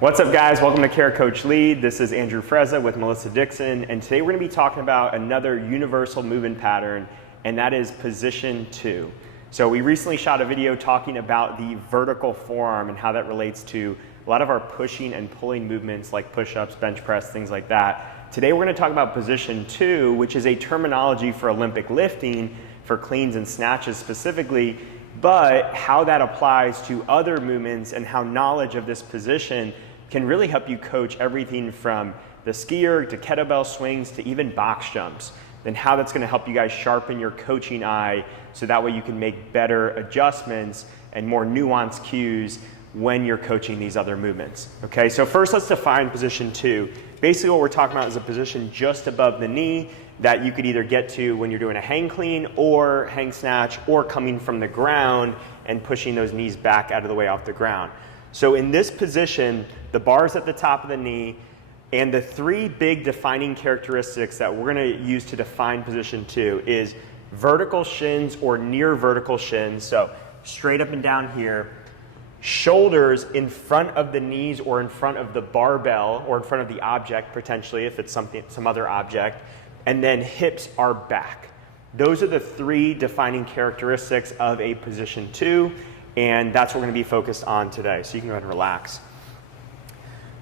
What's up, guys? Welcome to Care Coach Lead. This is Andrew Frezza with Melissa Dixon, and today we're going to be talking about another universal movement pattern, and that is position 2. So we recently shot a video talking about the vertical forearm and how that relates to a lot of our pushing and pulling movements like push-ups, bench press, things like that. Today we're going to talk about position 2, which is a terminology for Olympic lifting, for cleans and snatches specifically, but how that applies to other movements and how knowledge of this position can really help you coach everything from the ski erg to kettlebell swings to even box jumps, and how that's going to help you guys sharpen your coaching eye so that way you can make better adjustments and more nuanced cues when you're coaching these other movements. Okay, so first let's define position 2. Basically what we're talking about is a position just above the knee that you could either get to when you're doing a hang clean or hang snatch, or coming from the ground and pushing those knees back out of the way off the ground. So in this position, the bar is at the top of the knee, and the three big defining characteristics that we're going to use to define position 2 is vertical shins or near vertical shins, so straight up and down here, shoulders in front of the knees or in front of the barbell or in front of the object potentially if it's some other object, and then hips are back. Those are the three defining characteristics of a position 2, and that's what we're going to be focused on today. So you can go ahead and relax.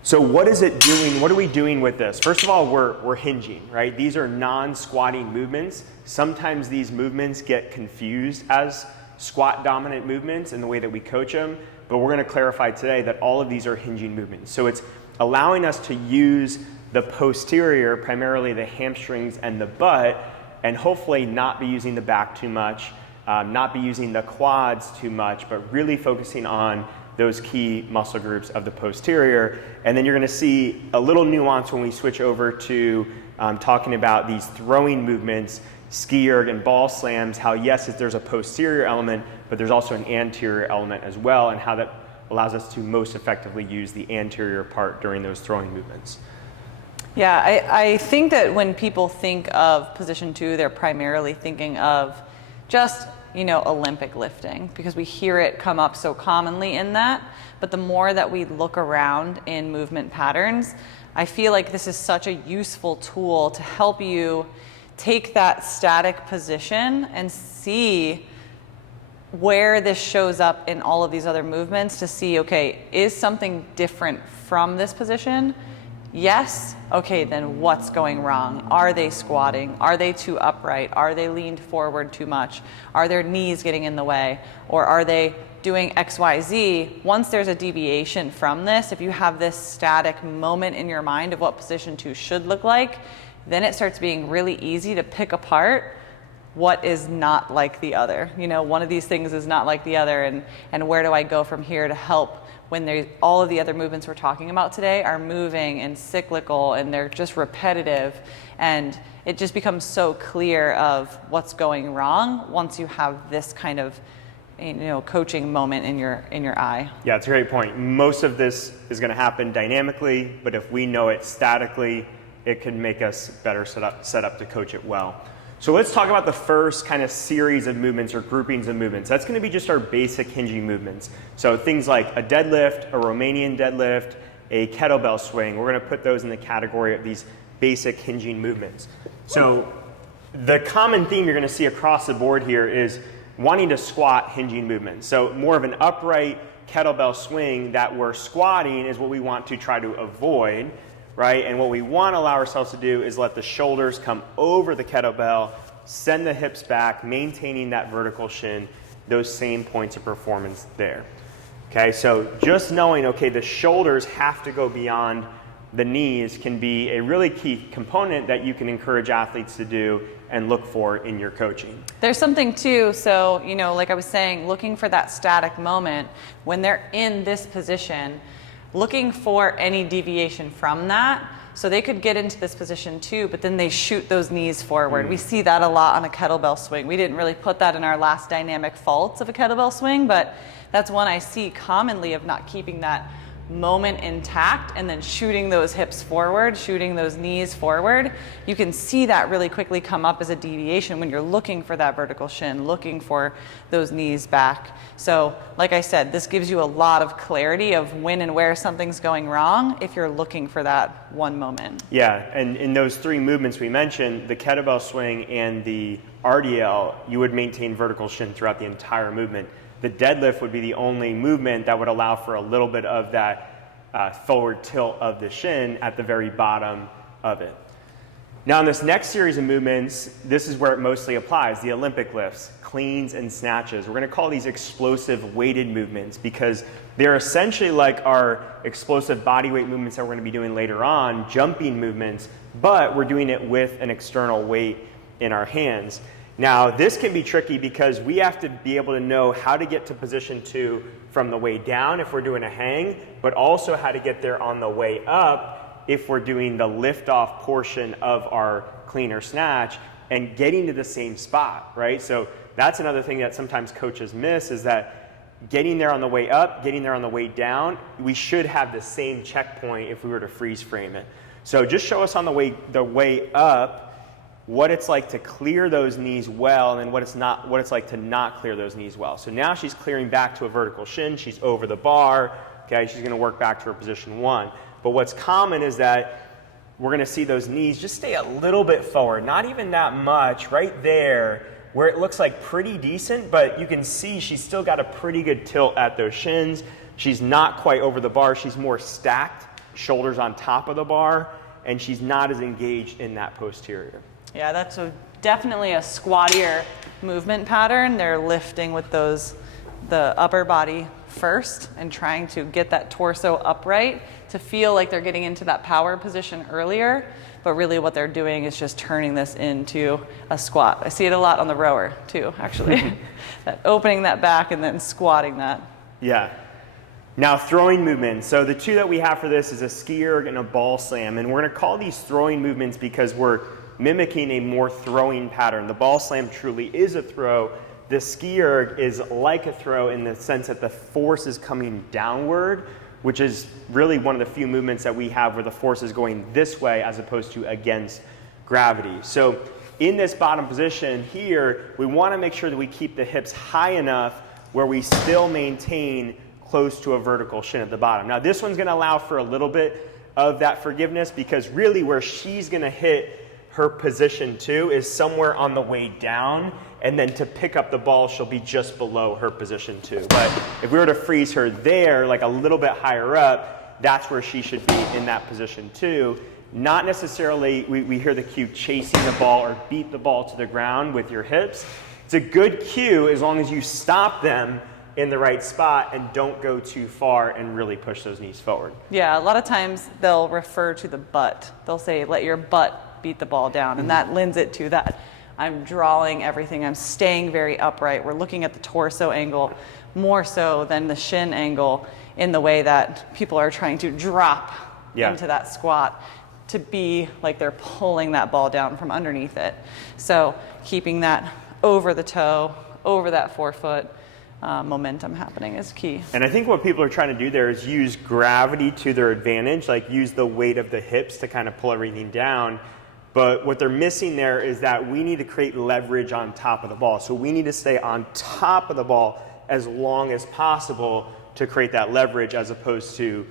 So what is it doing? What are we doing with this? First of all, we're hinging, right? These are non-squatting movements. Sometimes these movements get confused as squat dominant movements in the way that we coach them, but we're going to clarify today that all of these are hinging movements. So it's allowing us to use the posterior, primarily the hamstrings and the butt, and hopefully not be using the back too much, not be using the quads too much, but really focusing on those key muscle groups of the posterior. And then you're going to see a little nuance when we switch over to talking about these throwing movements, ski erg and ball slams, how yes, there's a posterior element, but there's also an anterior element as well, and how that allows us to most effectively use the anterior part during those throwing movements. Yeah, I think that when people think of position 2, they're primarily thinking of just, Olympic lifting, because we hear it come up so commonly in that. But the more that we look around in movement patterns, I feel like this is such a useful tool to help you take that static position and see where this shows up in all of these other movements, to see, okay, is something different from this position? Yes. Okay, then what's going wrong? Are they squatting? Are they too upright? Are they leaned forward too much? Are their knees getting in the way? Or are they doing XYZ? Once there's a deviation from this, if you have this static moment in your mind of what position 2 should look like, then it starts being really easy to pick apart what is not like the other. One of these things is not like the other, and where do I go from here to help when all of the other movements we're talking about today are moving and cyclical and they're just repetitive, and it just becomes so clear of what's going wrong once you have this kind of coaching moment in your eye. Yeah, it's a great point. Most of this is going to happen dynamically, but if we know it statically, it can make us better set up to coach it well. So let's talk about the first kind of series of movements or groupings of movements. That's going to be just our basic hinging movements. So things like a deadlift, a Romanian deadlift, a kettlebell swing. We're going to put those in the category of these basic hinging movements. So the common theme you're going to see across the board here is wanting to squat hinging movements. So more of an upright kettlebell swing that we're squatting is what we want to try to avoid. Right? And what we want to allow ourselves to do is let the shoulders come over the kettlebell, send the hips back, maintaining that vertical shin, those same points of performance there. Okay, so just knowing, okay, the shoulders have to go beyond the knees can be a really key component that you can encourage athletes to do and look for in your coaching. There's something too, so, like I was saying, looking for that static moment when they're in this position, looking for any deviation from that. So they could get into this position too, but then they shoot those knees forward. We see that a lot on a kettlebell swing. We didn't really put that in our last dynamic faults of a kettlebell swing, but that's one I see commonly of not keeping that moment intact and then shooting those hips forward, shooting those knees forward, you can see that really quickly come up as a deviation when you're looking for that vertical shin, looking for those knees back. So like I said, this gives you a lot of clarity of when and where something's going wrong if you're looking for that one moment. Yeah, and in those 3 movements we mentioned, the kettlebell swing and the RDL, you would maintain vertical shin throughout the entire movement. The deadlift would be the only movement that would allow for a little bit of that forward tilt of the shin at the very bottom of it. Now in this next series of movements, this is where it mostly applies, the Olympic lifts, cleans and snatches. We're gonna call these explosive weighted movements because they're essentially like our explosive body weight movements that we're gonna be doing later on, jumping movements, but we're doing it with an external weight in our hands. Now, this can be tricky because we have to be able to know how to get to position 2 from the way down if we're doing a hang, but also how to get there on the way up if we're doing the lift-off portion of our clean or snatch and getting to the same spot, right? So that's another thing that sometimes coaches miss is that getting there on the way up, getting there on the way down, we should have the same checkpoint if we were to freeze frame it. So just show us on the way up what it's like to clear those knees well and what it's like to not clear those knees well. So now she's clearing back to a vertical shin, she's over the bar, okay, she's gonna work back to her position 1. But what's common is that we're gonna see those knees just stay a little bit forward, not even that much, right there, where it looks like pretty decent, but you can see she's still got a pretty good tilt at those shins. She's not quite over the bar, she's more stacked, shoulders on top of the bar, and she's not as engaged in that posterior. Yeah, that's definitely a squattier movement pattern. They're lifting with the upper body first and trying to get that torso upright to feel like they're getting into that power position earlier. But really what they're doing is just turning this into a squat. I see it a lot on the rower too, actually. That opening that back and then squatting that. Yeah. Now throwing movements. So the 2 that we have for this is a ski erg and a ball slam. And we're gonna call these throwing movements because we're mimicking a more throwing pattern. The ball slam truly is a throw. The ski erg is like a throw in the sense that the force is coming downward, which is really one of the few movements that we have where the force is going this way as opposed to against gravity. So in this bottom position here, we want to make sure that we keep the hips high enough where we still maintain close to a vertical shin at the bottom. Now this one's going to allow for a little bit of that forgiveness because really where she's going to hit her position 2 is somewhere on the way down, and then to pick up the ball, she'll be just below her position 2. But if we were to freeze her there, like a little bit higher up, that's where she should be in that position 2. Not necessarily, we hear the cue chasing the ball or beat the ball to the ground with your hips. It's a good cue as long as you stop them in the right spot and don't go too far and really push those knees forward. Yeah, a lot of times they'll refer to the butt. They'll say, let your butt beat the ball down, and that lends it to that I'm drawing everything, I'm staying very upright. We're looking at the torso angle more so than the shin angle in the way that people are trying to drop into that squat to be like they're pulling that ball down from underneath it. So keeping that over the toe, over that forefoot, momentum happening is key. And I think what people are trying to do there is use gravity to their advantage, like use the weight of the hips to kind of pull everything down. But what they're missing there is that we need to create leverage on top of the ball. So we need to stay on top of the ball as long as possible to create that leverage as opposed to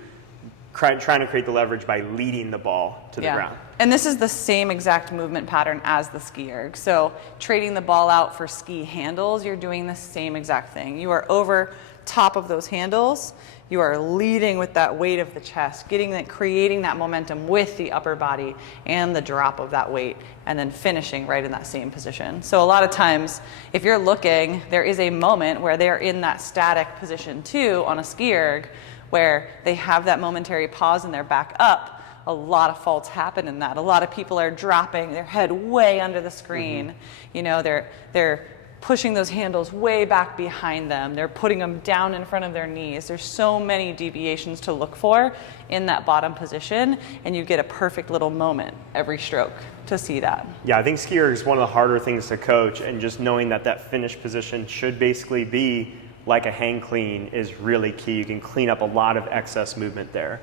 trying to create the leverage by leading the ball to the ground. And this is the same exact movement pattern as the ski erg. So trading the ball out for ski handles, you're doing the same exact thing. You are over top of those handles. You are leading with that weight of the chest, creating that momentum with the upper body and the drop of that weight, and then finishing right in that same position. So a lot of times, if you're looking, there is a moment where they're in that static position 2 on a ski erg, where they have that momentary pause and they're back up. A lot of faults happen in that. A lot of people are dropping their head way under the screen. You know, they're pushing those handles way back behind them. They're putting them down in front of their knees. There's so many deviations to look for in that bottom position, and you get a perfect little moment every stroke to see that. Yeah, I think ski erg is one of the harder things to coach, and just knowing that that finish position should basically be like a hang clean is really key. You can clean up a lot of excess movement there.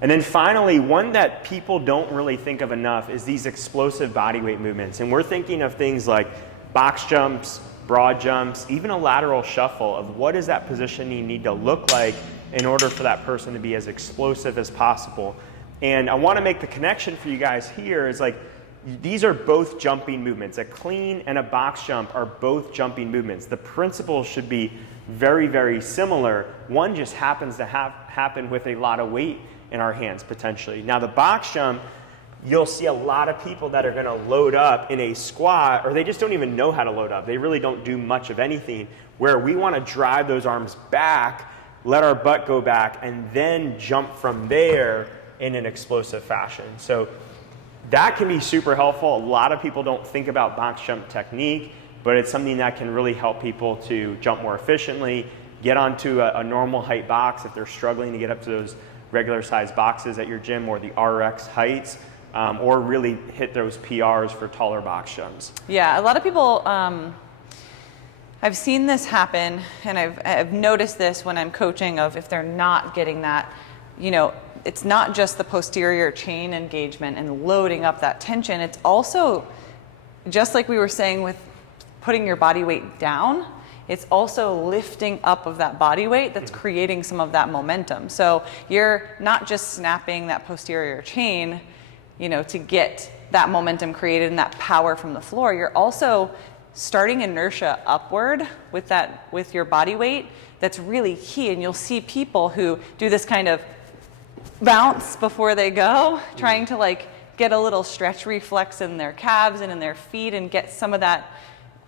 And then finally, one that people don't really think of enough is these explosive body weight movements. And we're thinking of things like box jumps, broad jumps, even a lateral shuffle of what does that positioning need to look like in order for that person to be as explosive as possible. And I want to make the connection for you guys here is like, these are both jumping movements. A clean and a box jump are both jumping movements. The principles should be very, very similar. One just happens to happen with a lot of weight in our hands potentially. Now the box jump, you'll see a lot of people that are gonna load up in a squat, or they just don't even know how to load up. They really don't do much of anything, where we wanna drive those arms back, let our butt go back, and then jump from there in an explosive fashion. So that can be super helpful. A lot of people don't think about box jump technique, but it's something that can really help people to jump more efficiently, get onto a normal height box if they're struggling to get up to those regular size boxes at your gym or the RX heights, or really hit those PRs for taller box jumps. Yeah, a lot of people, I've seen this happen, and I've noticed this when I'm coaching of if they're not getting that, you know, it's not just the posterior chain engagement and loading up that tension. It's also, just like we were saying with putting your body weight down, it's also lifting up of that body weight that's creating some of that momentum. So you're not just snapping that posterior chain, you know, to get that momentum created and that power from the floor. You're also starting inertia upward with your body weight. That's really key. And you'll see people who do this kind of bounce before they go, trying to like get a little stretch reflex in their calves and in their feet and get some of that,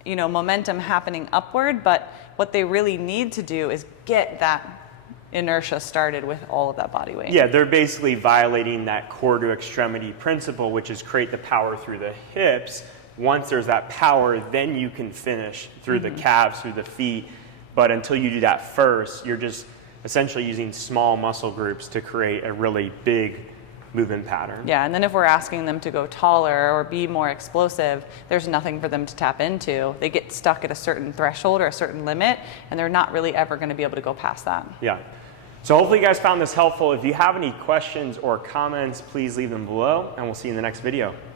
you know, momentum happening upward. But what they really need to do is get that inertia started with all of that body weight. Yeah, they're basically violating that core to extremity principle, which is create the power through the hips. Once there's that power, then you can finish through the calves, through the feet. But until you do that first, you're just essentially using small muscle groups to create a really big movement pattern. Yeah, and then if we're asking them to go taller or be more explosive, there's nothing for them to tap into. They get stuck at a certain threshold or a certain limit, and they're not really ever going to be able to go past that. Yeah. So hopefully you guys found this helpful. If you have any questions or comments, please leave them below, and we'll see you in the next video.